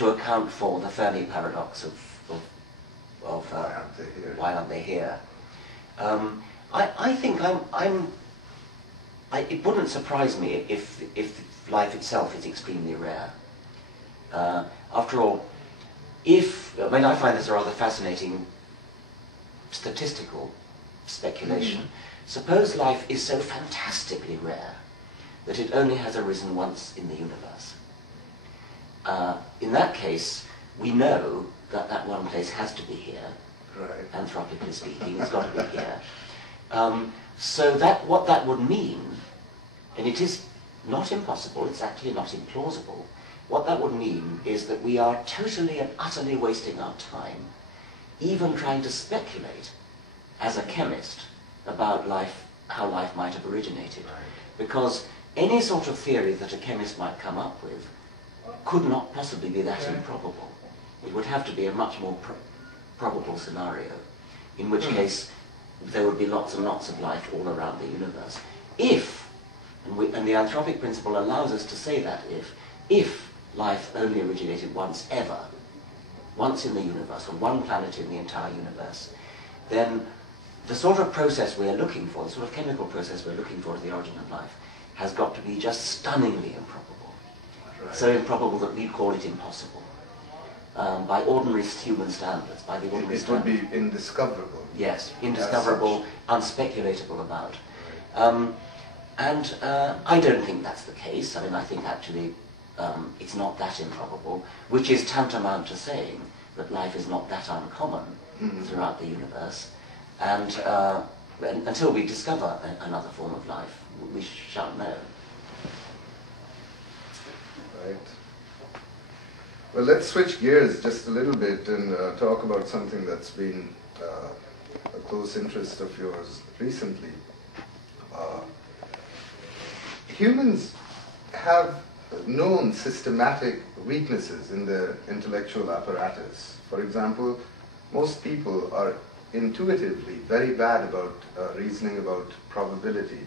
to account for the Fermi paradox of why aren't they here? I think it wouldn't surprise me if life itself is extremely rare. After all, I find this a rather fascinating statistical speculation. Suppose life is so fantastically rare that it only has arisen once in the universe. In that case, we know that that one place has to be here, right. Anthropically speaking, it's got to be here. So what that would mean, and it is not impossible, it's actually not implausible, what that would mean is that we are totally and utterly wasting our time even trying to speculate as a chemist about life, how life might have originated. Right. Because any sort of theory that a chemist might come up with could not possibly be that improbable. It would have to be a much more probable scenario, in which case there would be lots and lots of life all around the universe. If, and the anthropic principle allows us to say that if life only originated once ever, once in the universe, on one planet in the entire universe, then the sort of process we're looking for, the sort of chemical process we're looking for at the origin of life, has got to be just stunningly improbable. Right. So improbable that we'd call it impossible. By ordinary human standards, by the ordinary standards. It would be indiscoverable. Yes, indiscoverable, unspeculatable about. And I don't think that's the case. I mean, I think actually it's not that improbable, which is tantamount to saying that life is not that uncommon throughout the universe. And until we discover another form of life, we shan't know. Right. Well, let's switch gears just a little bit and talk about something that's been a close interest of yours recently. Humans have known systematic weaknesses in their intellectual apparatus. For example, most people are intuitively very bad about reasoning about probability.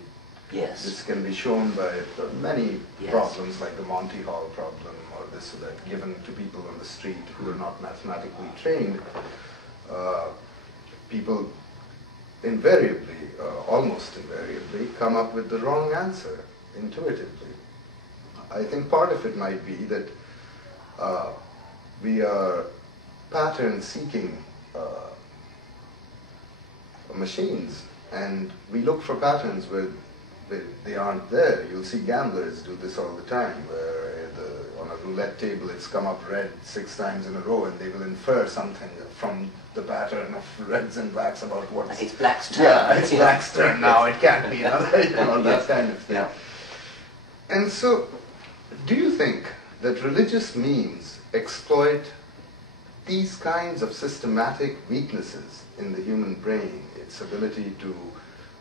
Yes. This can be shown by many problems like the Monty Hall problem or this or that given to people on the street who are not mathematically trained. People invariably, almost invariably, come up with the wrong answer intuitively. I think part of it might be that we are pattern-seeking machines, and we look for patterns where they aren't there. You'll see gamblers do this all the time, where on a roulette table it's come up red 6 times in a row, and they will infer something from the pattern of reds and blacks about what's... It's black's turn. Yeah, it's black's turn now, it can't be another, that kind of thing. Yeah. And so, do you think that religious means exploit these kinds of systematic weaknesses in the human brain, its ability to,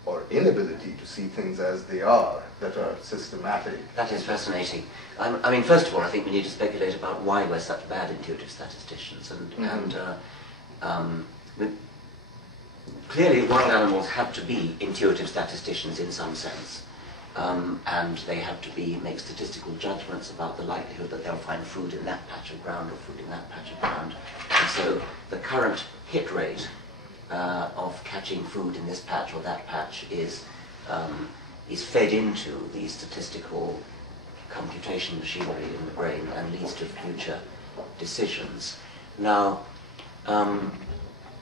or inability to see things as they are, that are systematic? That is fascinating. I mean, first of all, I think we need to speculate about why we're such bad intuitive statisticians. Clearly, wild animals have to be intuitive statisticians in some sense. And they have to make statistical judgments about the likelihood that they'll find food in that patch of ground or food in that patch of ground. And so the current hit rate of catching food in this patch or that patch is fed into the statistical computation machinery in the brain and leads to future decisions. Now,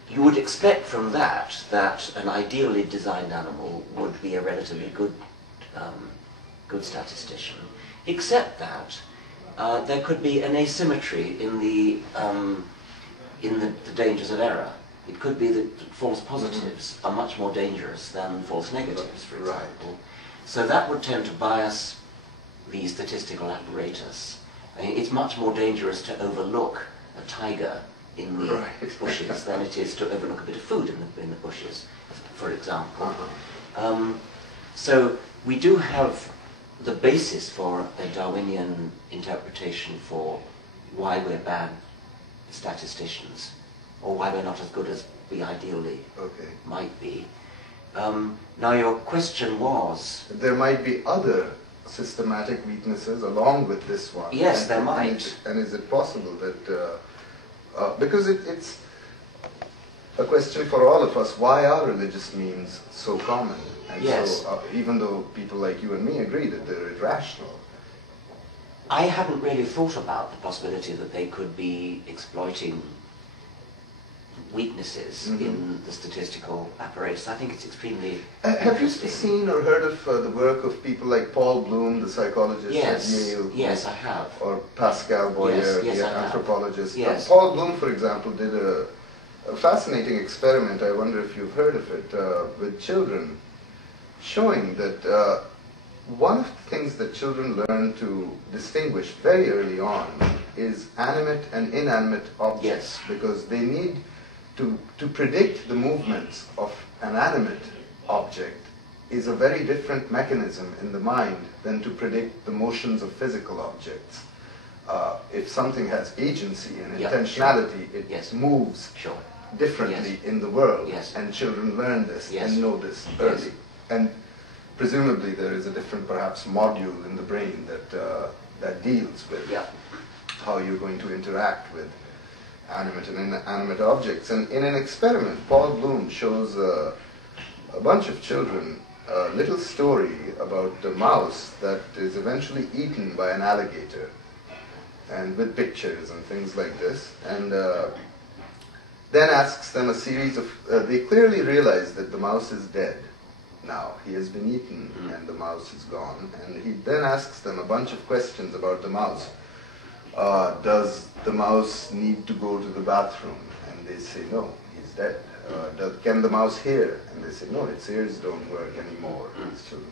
you would expect from that an ideally designed animal would be a relatively good statistician, except that there could be an asymmetry in the dangers of error. It could be that false positives are much more dangerous than false negatives, for example. So that would tend to bias the statistical apparatus. I mean, it's much more dangerous to overlook a tiger in the bushes than it is to overlook a bit of food in the bushes, for example. So we do have the basis for a Darwinian interpretation for why we're bad statisticians, or why we're not as good as we ideally might be. Now your question was... There might be other systematic weaknesses along with this one? Yes, there might. And is it possible that, because it's a question for all of us, why are religious memes so common? And yes. so even though people like you and me agree that they're irrational, I hadn't really thought about the possibility that they could be exploiting weaknesses in the statistical apparatus. I think it's extremely have you interesting. seen or heard of the work of people like Paul Bloom, the psychologist Yes. at Yale? Yes, I have. Or Pascal Boyer, Yes, the I have. anthropologist. Yes. Paul Bloom, for example, did a fascinating experiment, I wonder if you've heard of it, with children, showing that one of the things that children learn to distinguish very early on is animate and inanimate objects, Yes. because they need to predict the movements of an animate object is a very different mechanism in the mind than to predict the motions of physical objects. If something has agency and intentionality, sure. it Yes. moves Sure. differently Yes. in the world, Yes. and children learn this Yes. and know this Yes. early. And presumably there is a different, perhaps, module in the brain that deals with Yeah. how you're going to interact with animate and inanimate objects. And in an experiment, Paul Bloom shows a bunch of children a little story about a mouse that is eventually eaten by an alligator, and with pictures and things like this, and then asks them a series of, they clearly realize that the mouse is dead now. He has been eaten and the mouse is gone, and he then asks them a bunch of questions about the mouse. Does the mouse need to go to the bathroom? And they say no, he's dead. Can the mouse hear? And they say no, its ears don't work anymore, these children.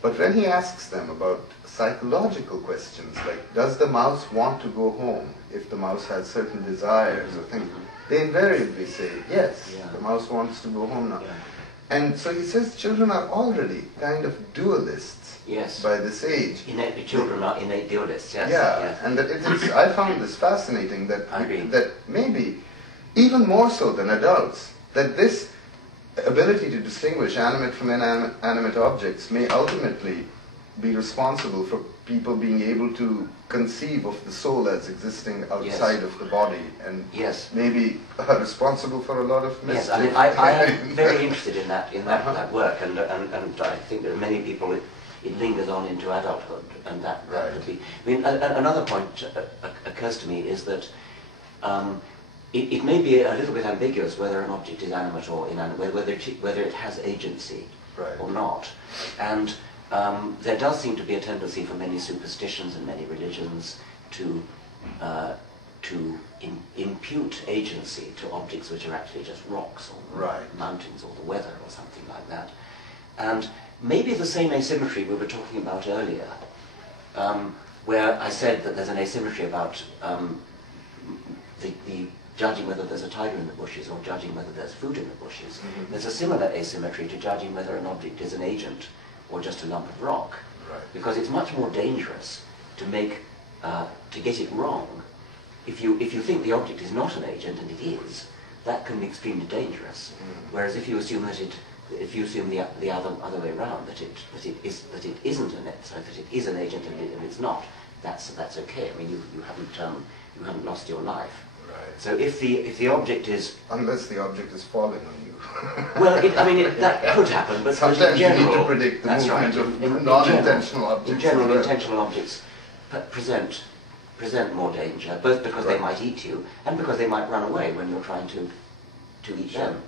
But when he asks them about psychological questions, like does the mouse want to go home if the mouse has certain desires or things, they invariably say yes, the mouse wants to go home now. And so he says children are already kind of dualists by this age. Children are innate dualists, yes. Yeah, yes. and that I found this fascinating, that maybe even more so than adults, that this ability to distinguish animate from inanimate objects may ultimately be responsible for people being able to conceive of the soul as existing outside of the body, and maybe responsible for a lot of mischief. Yes, I mean, I am very interested in that work, and I think that many people it lingers on into adulthood, and that could be. I mean, another point occurs to me is that it may be a little bit ambiguous whether an object is animate or inanimate, whether it has agency or not, and there does seem to be a tendency for many superstitions and many religions to impute agency to objects which are actually just rocks or mountains or the weather or something like that. And maybe the same asymmetry we were talking about earlier, where I said that there's an asymmetry about the judging whether there's a tiger in the bushes or judging whether there's food in the bushes. There's a similar asymmetry to judging whether an object is an agent or just a lump of rock, because it's much more dangerous to get it wrong. If you think the object is not an agent, and it is, that can be extremely dangerous. Whereas if you assume the other way around, that it isn't an agent, so that it is an agent and it's not, that's okay. I mean, you haven't lost your life. So if the object is, unless the object is falling on you. Well, that could happen, but sometimes in general, you need to predict the movement of non-intentional objects. In general, intentional objects present more danger, both because they might eat you and because they might run away when you're trying to eat them.